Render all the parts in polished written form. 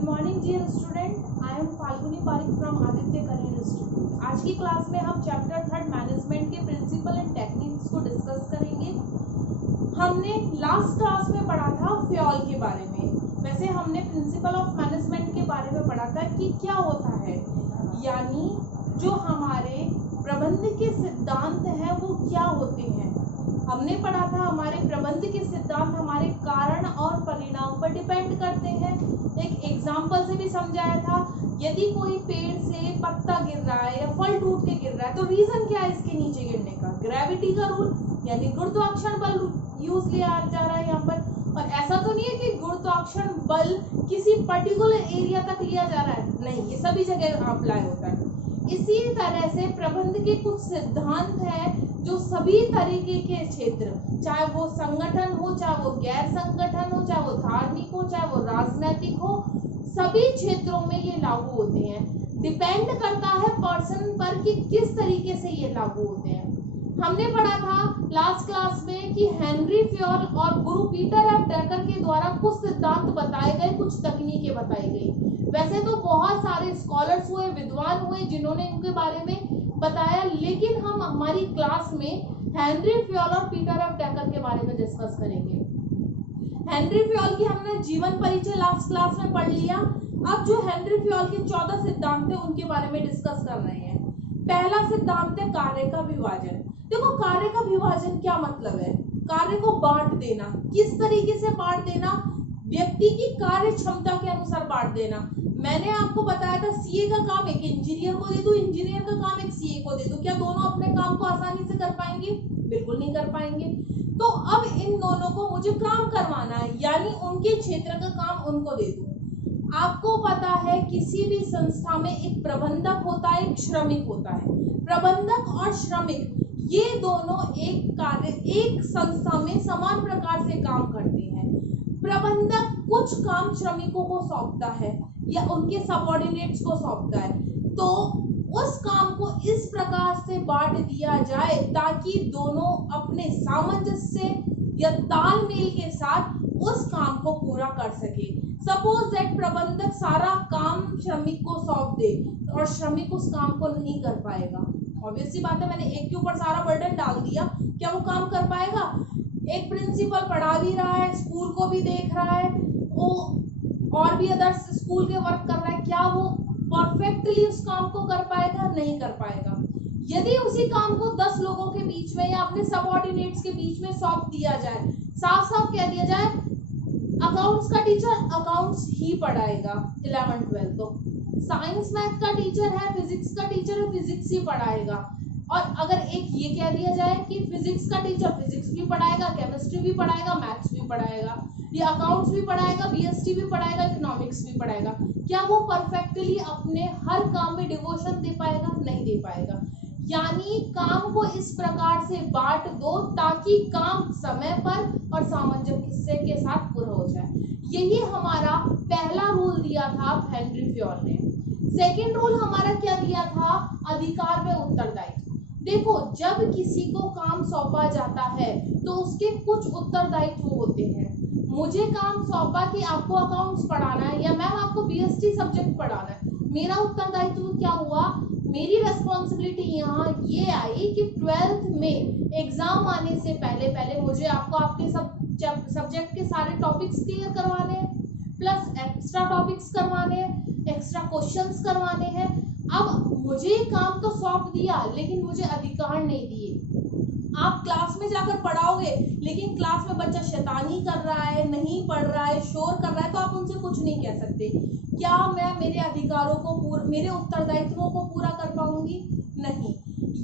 Good morning dear student, I am Falguni Parikh from Aditya career institute. आज की class में हम चैप्टर 3 मैनेजमेंट के प्रिंसिपल एंड टेक्निक्स को डिस्कस करेंगे। हमने लास्ट क्लास में पढ़ा था फ्यूल के बारे में। वैसे हमने प्रिंसिपल ऑफ मैनेजमेंट के बारे में पढ़ा था कि क्या होता है, यानी जो हमारे प्रबंध के सिद्धांत हैं वो क्या होते हैं। हमने पढ़ा था हमारे प्रबंध के सिद्धांत हमारे कारण और परिणाम पर डिपेंड करते हैं। एक एग्जाम्पल से भी समझाया था, यदि कोई पेड़ से पत्ता गिर रहा है या फल टूट के गिर रहा है तो रीजन क्या है इसके नीचे गिरने का? ग्रेविटी का रूल, यानी गुरुत्वाकर्षण बल यूज लिया जा रहा है यहाँ पर। और ऐसा तो नहीं है कि गुरुत्वाकर्षण बल किसी पर्टिकुलर एरिया तक लिया जा रहा है, नहीं, ये सभी जगह अप्लाई होता है। इसी तरह से प्रबंध के कुछ सिद्धांत हैं जो सभी तरीके के क्षेत्र, चाहे वो संगठन हो, चाहे वो गैर संगठन हो, चाहे वो धार्मिक हो, चाहे वो राजनैतिक हो, सभी क्षेत्रों में ये लागू होते हैं। डिपेंड करता है पर्सन पर कि किस तरीके से ये लागू होते हैं। हमने पढ़ा था लास्ट क्लास में कि हेनरी फ्यूल और गुरु पीटर एफ ड्रकर के द्वारा कुछ सिद्धांत बताए गए, कुछ तकनीकें बताई गई। वैसे तो बहुत सारे स्कॉलर्स हुए, विद्वान हुए जिन्होंने इनके बारे में बताया, लेकिन हम हमारी क्लास में हेनरी फ्यूल और पीटर एफ ड्रकर के बारे में डिस्कस करेंगे। हेनरी फ्यूल की हमने जीवन परिचय लास्ट क्लास में पढ़ लिया। अब जो हेनरी फ्यूल के 14 सिद्धांत थे उनके बारे में डिस्कस कर रहे हैं। पहला सिद्धांत है कार्य का विभाजन। देखो, कार्य का विभाजन क्या मतलब है? कार्य को बांट देना। किस तरीके से बांट देना? व्यक्ति की कार्य क्षमता के अनुसार बांट देना। मैंने आपको बताया था सीए का काम एक इंजीनियर को दे दूं, इंजीनियर का काम एक सीए को दे दूं, क्या दोनों अपने काम को आसानी से कर पाएंगे? बिल्कुल नहीं कर पाएंगे। तो अब इन दोनों को मुझे काम करवाना है, यानी उनके क्षेत्र का काम उनको दे दूं। आपको पता है किसी भी संस्था में एक प्रबंधक होता है, एक श्रमिक होता है। प्रबंधक और श्रमिक ये दोनों एक संस्था में समान प्रकार से काम करते हैं। प्रबंधक कुछ काम श्रमिकों को सौंपता है या उनके सबऑर्डिनेट्स को सौंपता है, तो उस काम को इस प्रकार से बांट दिया जाए ताकि दोनों अपने सामंजस्य या तालमेल के साथ उस काम को पूरा कर सके। सपोज दैट प्रबंधक सारा काम श्रमिक को सौंप दे और श्रमिक उस काम को नहीं कर पाएगा। ऑब्वियसली बात है, मैंने एक के ऊपर सारा बर्डन डाल दिया, क्या वो काम कर पाएगा? एक प्रिंसिपल पढ़ा भी रहा है, स्कूल को भी देख रहा है, वो और भी अदर्स स्कूल के वर्क कर रहा है, क्या वो परफेक्टली उस काम को कर पाएगा? नहीं कर पाएगा। यदि उसी काम को 10 लोगों के बीच में या अपने सबऑर्डिनेट्स के बीच में सौंप दिया जाए, साफ साफ कह दिया जाए अकाउंट्स का टीचर अकाउंट्स ही पढ़ाएगा 11-12 को, साइंस मैथ का टीचर है, फिजिक्स का टीचर है, फिजिक्स ही पढ़ाएगा। और अगर एक ये कह दिया जाए कि फिजिक्स का टीचर फिजिक्स भी पढ़ाएगा, केमिस्ट्री भी पढ़ाएगा, मैथ्स भी पढ़ाएगा, ये अकाउंट्स भी पढ़ाएगा, बीएसटी भी पढ़ाएगा, इकोनॉमिक्स भी पढ़ाएगा, क्या वो परफेक्टली अपने हर काम में डिवोशन दे पाएगा? नहीं दे पाएगा। यानी काम को इस प्रकार से बांट दो ताकि काम समय पर और सामंजस्य के साथ पूरा हो जाए। यही हमारा पहला रूल दिया था हेनरी फ्यूल ने। सेकंड रूल हमारा क्या दिया था? अधिकार में उत्तरदायित्व। देखो, जब किसी को काम सौंपा जाता है तो उसके कुछ उत्तरदायित्व होते हैं। मुझे काम सौंपा कि आपको अकाउंट्स पढ़ाना है या मैम आपको बीएसटी सब्जेक्ट पढ़ाना है, मेरा उत्तरदायित्व क्या हुआ? मेरी रेस्पॉन्सिबिलिटी यहाँ ये आई कि 12th में एग्जाम आने से पहले मुझे आपको आपके सब्जेक्ट के सारे टॉपिक्स क्लियर करवाने हैं, प्लस एक्स्ट्रा टॉपिक्स करवाने हैं, एक्स्ट्रा क्वेश्चंस करवाने हैं। अब मुझे काम तो सौंप दिया लेकिन मुझे अधिकार नहीं दिए। आप क्लास में जाकर पढ़ाओगे लेकिन क्लास में बच्चा शैतानी कर रहा है, नहीं पढ़ रहा है, शोर कर रहा है, तो आप उनसे कुछ नहीं कह सकते। क्या मैं मेरे अधिकारों को मेरे उत्तरदायित्वों को पूरा कर पाऊंगी? नहीं।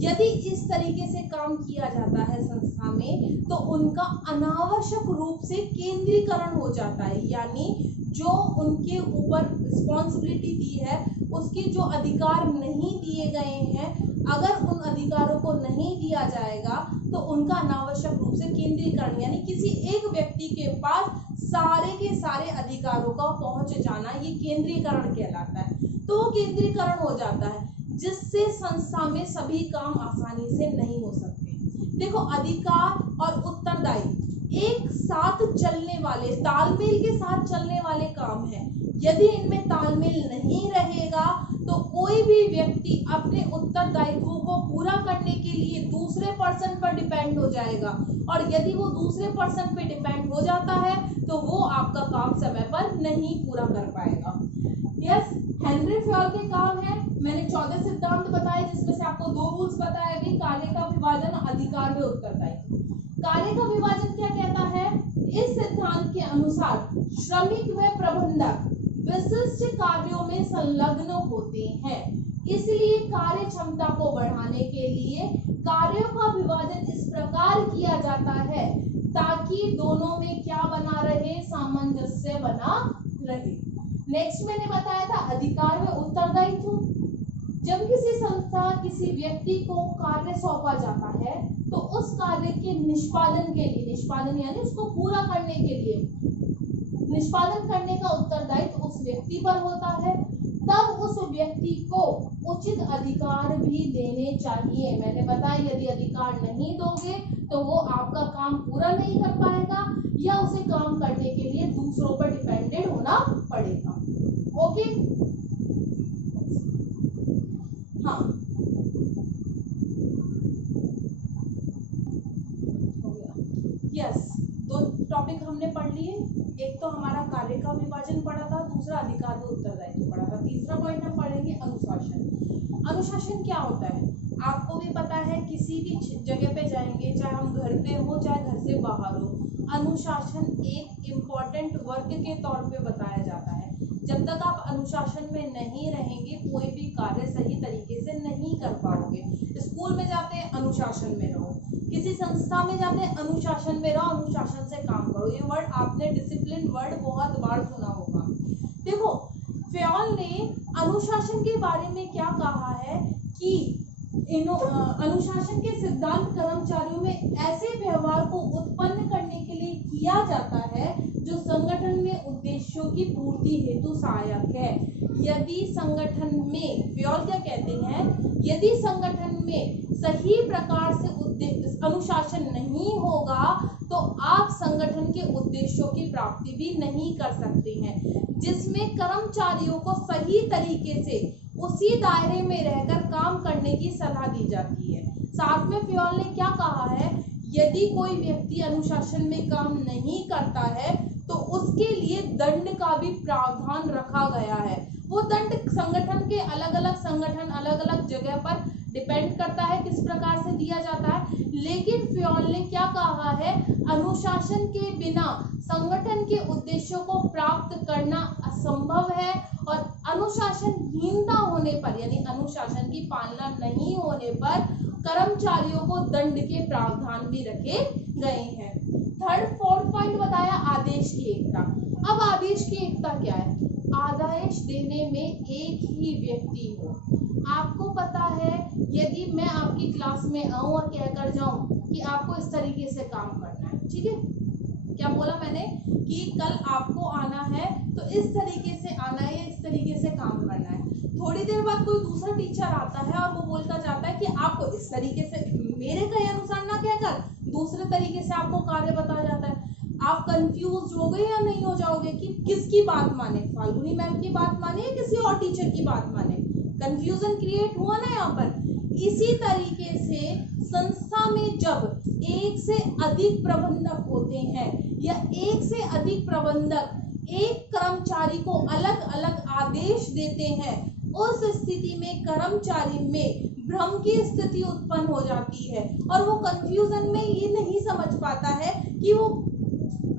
यदि इस तरीके से काम किया जाता है संस्था में तो उनका अनावश्यक रूप से केंद्रीकरण हो जाता है, यानी जो उनके ऊपर रिस्पॉन्सिबिलिटी दी है उसके जो अधिकार नहीं दिए गए हैं, अगर उन अधिकारों को नहीं दिया जाएगा तो उनका अनावश्यक रूप से केंद्रीकरण, यानी किसी एक व्यक्ति के पास सारे के सारे अधिकारों का पहुंच जाना, ये केंद्रीकरण कहलाता है। तो वो केंद्रीकरण हो जाता है जिससे संस्था में सभी काम आसानी से नहीं हो सकते। देखो, अधिकार और उत्तरदायित्व एक साथ चलने वाले, तालमेल के साथ चलने वाले काम है। यदि इनमें तालमेल नहीं रहेगा तो कोई भी व्यक्ति अपने उत्तरदायित्वों को पूरा करने के लिए दूसरे पर्सन पर डिपेंड हो जाएगा, और यदि वो दूसरे पर्सन पे डिपेंड हो जाता है तो वो आपका काम समय पर नहीं पूरा कर पाएगा। यस, हेनरी फ्योल के काम है, मैंने 14 सिद्धांत बताए जिसमें से आपको 2 रूल्स बताए भी, कार्य का विभाजन, अधिकार व उत्तरदायित्व। कार्य का विभाजन क्या कहता है? इस सिद्धांत के अनुसार श्रमिक व प्रबंधक विशिष्ट कार्यों में संलग्न होते हैं, इसलिए कार्य क्षमता को बढ़ाने के लिए कार्यों का विभाजन इस प्रकार किया जाता है ताकि दोनों में क्या बना रहे, सामंजस्य बना रहे। नेक्स्ट मैंने बताया था अधिकार व उत्तरदायित्व। जब किसी संस्था किसी व्यक्ति को कार्य सौंपा जाता है तो उस कार्य के निष्पादन के लिए, निष्पादन यानी उसको पूरा करने के लिए, निष्पादन करने का उत्तरदायित्व उस व्यक्ति पर होता है, तब उस व्यक्ति को उचित अधिकार भी देने चाहिए। मैंने बताया यदि अधिकार नहीं दोगे तो वो आपका काम पूरा नहीं कर पाएगा या उसे काम करने के लिए दूसरों पर डिपेंडेंट होना पड़ेगा। ओके, हाँ, यस, 2 टॉपिक हमने पढ़ लिए। एक तो हमारा कार्य का विभाजन पढ़ा था, दूसरा अधिकार व उत्तरदायित्व पढ़ा था। तीसरा पॉइंट हम पढ़ेंगे अनुशासन। अनुशासन क्या होता है? आपको भी पता है, किसी भी जगह पे जाएंगे, चाहे हम घर पे हो चाहे घर से बाहर हो, अनुशासन एक इम्पॉर्टेंट वर्क के तौर पे बताया जाता है। जब तक आप अनुशासन में नहीं रहेंगे कोई भी कार्य सही तरीके से नहीं कर पाओगे। स्कूल में जाते हैं अनुशासन में रहो, किसी संस्था में जाते हैं अनुशासन में रहो, अनुशासन से काम करो। ये वर्ड आपने डिसिप्लिन वर्ड बहुत बार सुना होगा। देखो, फ्योल ने अनुशासन के बारे में क्या कहा है कि अनुशासन के सिद्धांत कर्मचारियों में ऐसे व्यवहार को उत्पन्न करने के लिए किया जाता है जो संगठन में उद्देश्यों की पूर्ति हेतु सहायक है। यदि संगठन में, फ्योल क्या कहते हैं, यदि संगठन में सही प्रकार से अनुशासन नहीं होगा तो आप संगठन के उद्देश्यों की प्राप्ति भी नहीं कर सकते हैं, जिसमें कर्मचारियों को सही तरीके से उसी दायरे में रहकर काम करने की सलाह दी जाती है। साथ में फ्योल ने क्या कहा है, यदि कोई व्यक्ति अनुशासन में काम नहीं करता है तो उसके लिए दंड का भी प्रावधान रखा गया है। वो दंड संगठन के अलग अलग जगह पर डिपेंड करता है किस प्रकार से दिया जाता है, लेकिन फ्योल ने क्या कहा है, अनुशासन के बिना संगठन के उद्देश्यों को प्राप्त करना असंभव है, और अनुशासनहीनता होने पर यानी अनुशासन की पालना नहीं होने पर कर्मचारियों को दंड के प्रावधान भी रखे गए हैं। थर्ड 4th पॉइंट बताया आदेश की एकता। अब आदेश की एकता क्या है? आदेश देने में एक ही व्यक्ति हो। आपको पता है, यदि मैं आपकी क्लास में आऊं और कहकर जाऊं कि आपको इस तरीके से काम करना है, ठीक है, क्या बोला मैंने कि कल आपको आना है तो इस तरीके से आना है या इस तरीके से काम करना है। थोड़ी देर बाद कोई दूसरा टीचर आता है और वो बोलता जाता है कि आपको इस तरीके से, मेरे कहे अनुसार ना कहकर दूसरे तरीके से आपको कार्य बताया जाता है। आप कंफ्यूज हो गए या नहीं हो जाओगे कि किसकी बात माने, फाल्गुनी मैम की बात माने या किसी और टीचर की बात माने? कंफ्यूजन क्रिएट हुआ ना यहाँ पर। इसी तरीके से संस्था में जब एक से अधिक प्रबंधक होते हैं या एक से अधिक प्रबंधक एक कर्मचारी को अलग अलग आदेश देते हैं, उस स्थिति में कर्मचारी में भ्रम की स्थिति उत्पन्न हो जाती है और वो कंफ्यूजन में ये नहीं समझ पाता है कि वो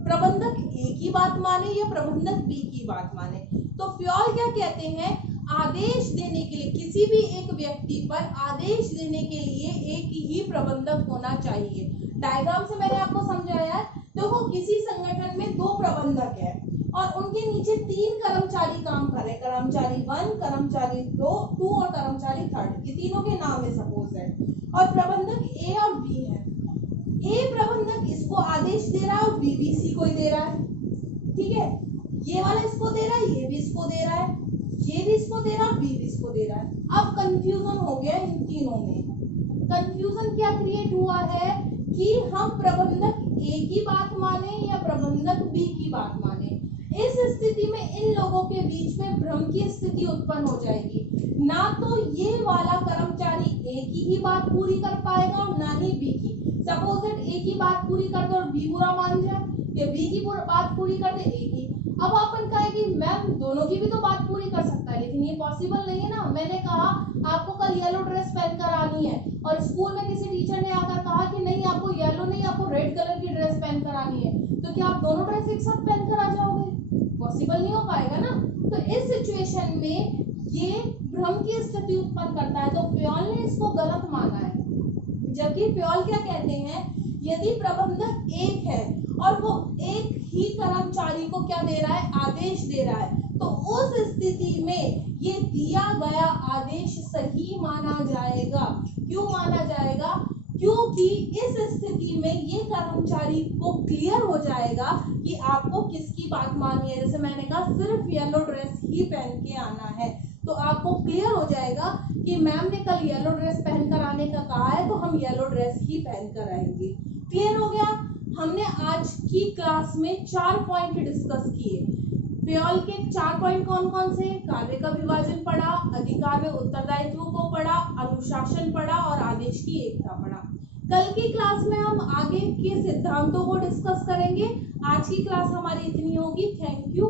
प्रबंधक ए की बात माने या प्रबंधक बी की बात माने। तो फ्योल क्या कहते हैं, आदेश देने के लिए, किसी भी एक व्यक्ति पर आदेश देने के लिए एक ही प्रबंधक होना चाहिए। डायग्राम से मैंने आपको समझाया। देखो, किसी संगठन में 2 प्रबंधक है और उनके नीचे 3 कर्मचारी काम कर रहे हैं, कर्मचारी 1, कर्मचारी 2 और कर्मचारी 3, ये तीनों के नाम है सपोज है, और प्रबंधक ए और बी है। ए प्रबंधक इसको आदेश दे रहा है और बी भी इसी को ही दे रहा है, ठीक है, ये वाला इसको दे रहा है, ये भी इसको दे रहा है, ये भी इसको दे रहा है, बी भी इसको दे रहा है। अब कंफ्यूजन हो गया इन तीनों में। कंफ्यूजन क्या क्रिएट हुआ है कि हम प्रबंधक ए की बात माने या प्रबंधक बी की बात माने। इस स्थिति में इन लोगों के बीच में भ्रम की स्थिति उत्पन्न हो जाएगी। ना तो ये वाला कर्मचारी ए की ही बात पूरी कर पाएगा और ना ही बी की। सपोज दैट ए की बात पूरी कर दे और बी बुरा मान जाए, या बी की बात पूरी कर दे ए की। अब अपन कहेंगे मैम दोनों की भी तो बात पूरी कर सकता है, लेकिन ये पॉसिबल नहीं है ना। मैंने कहा आपको कल येलो ड्रेस पहन कर आनी है और स्कूल में किसी टीचर ने आकर कहा कि नहीं आपको येलो नहीं आपको रेड कलर की ड्रेस पहन कर आनी है, तो क्या आप दोनों ड्रेस एक साथ पहन कर आ जाओगे? पॉसिबल नहीं हो पाएगा ना। तो इस सिचुएशन में ये भ्रम की स्थिति उत्पन्न करता है। तो फ्योल ने इसको गलत माना है, जबकि फ्योल क्या कहते हैं, यदि प्रबंधक एक है और वो एक ही कर्मचारी को क्या दे रहा है, आदेश दे रहा है, तो उस स्थिति में ये दिया गया आदेश सही माना जाएगा। क्यों माना जाएगा? क्योंकि इस स्थिति में ये कर्मचारी को क्लियर हो जाएगा कि आपको किसकी बात माननी है। जैसे मैंने कहा सिर्फ येलो ड्रेस ही पहन के आना है, तो आपको क्लियर हो जाएगा कि मैम ने कल येलो ड्रेस पहन कर आने का कहा है, तो हम येलो ड्रेस ही पहन कर आएंगे। क्लियर हो गया। हमने आज की क्लास में 4 पॉइंट डिस्कस किए। फ्योल के 4 पॉइंट कौन कौन से? कार्य का विभाजन पढ़ा, अधिकार व उत्तरदायित्व को पढ़ा, अनुशासन पढ़ा और आदेश की एकता पढ़ा। कल की क्लास में हम आगे के सिद्धांतों को डिस्कस करेंगे। आज की क्लास हमारी इतनी होगी। Thank you.